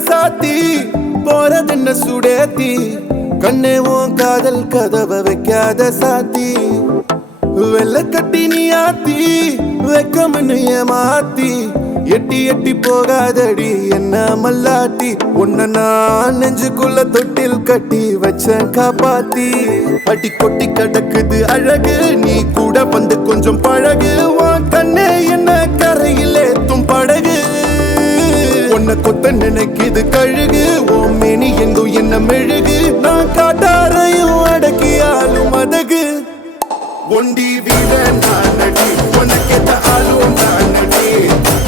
ராசாத்தி போறதென்ன சுடேத்தி கண்ணே உன் காதல் கதவை வைக்காத சாத்தி வெள்ள கட்டி நீ ஆத்தி வெக்கம்னு ஏமாத்தி எட்டி எட்டி போகாதடி என்ன மல்லாட்டி உன்ன நான் நெஞ்சுக்குள்ள தொட்டில் கட்டி வச்ச காப்பாத்தி அடி கொட்டி கிடக்குது அழகு நீ கூட வந்து கொஞ்சம் பழகு உன் கண்ணே என்ன கரையில் ஏத்தும் படகு உன்னை கொத்த நினைக்குது கழுகு ஓ மேனி எங்கும் என்ன மெழுகு நான் காட்டாரையும் அடக்கியாலும் அதகு ஒண்டி வீட நானடி உனக்கேத்த ஆளும் நானடி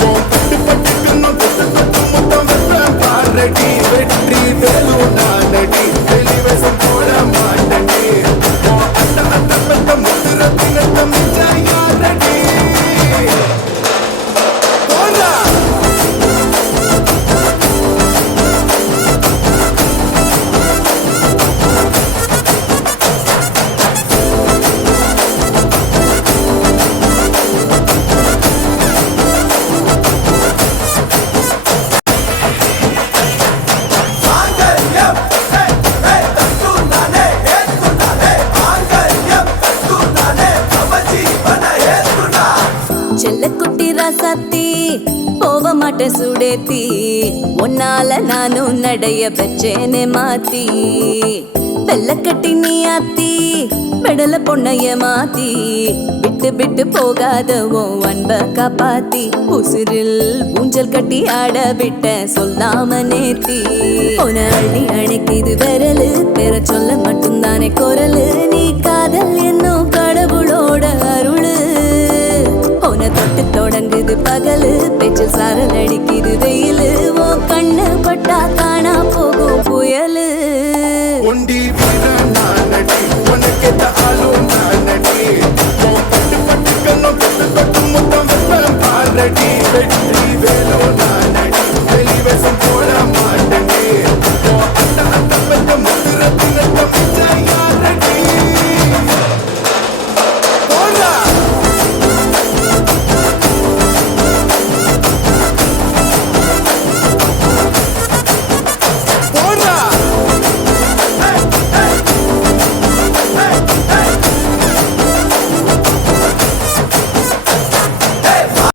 பட்டு பட்டுக்கணும் தொட்டு தொட்டு மொத்தம் வெப்பம் பாரடி வெற்றி வேலும் நானடி வெளிவசம் போட மாட்டடி அத்த அத்த பத்த முத்துர பின்னத்த மிச்ச யாரடி போடா செல்லக்குட்டி ராசாத்தி போக மாட்டேன் சுடேத்தி உன்னால நானும் நடைய பெற்றேனே மாத்தி வெள்ளக்கட்டி நீ ஆத்தி பெடல பொண்ணைய மாத்தி விட்டு விட்டு போகாத உன் அன்ப காப்பாத்தி உசிரில் ஊஞ்சல் கட்டி ஆட விட்ட சொல்லாம நேத்தி உன அள்ளி அணைக்குது விரலு பெற சொல்ல மட்டும்தானே குரலு நீ காதல் என்னும் கடவுளோட அருளு உன தொட்டு தொடங்குது பகலு பேச்சில் சாரல் அடிக்குது வெயிலு ஓ கண்ணு பட்டா காணா போகும் புயலு ஒண்டி வீர நானடி உனக்கேத்த ஆளும் நானடி பட்டு பட்டுக்கணும் தொட்டு தொட்டு மொத்தம் வெப்பம் பாரடி வெற்றி வேலும்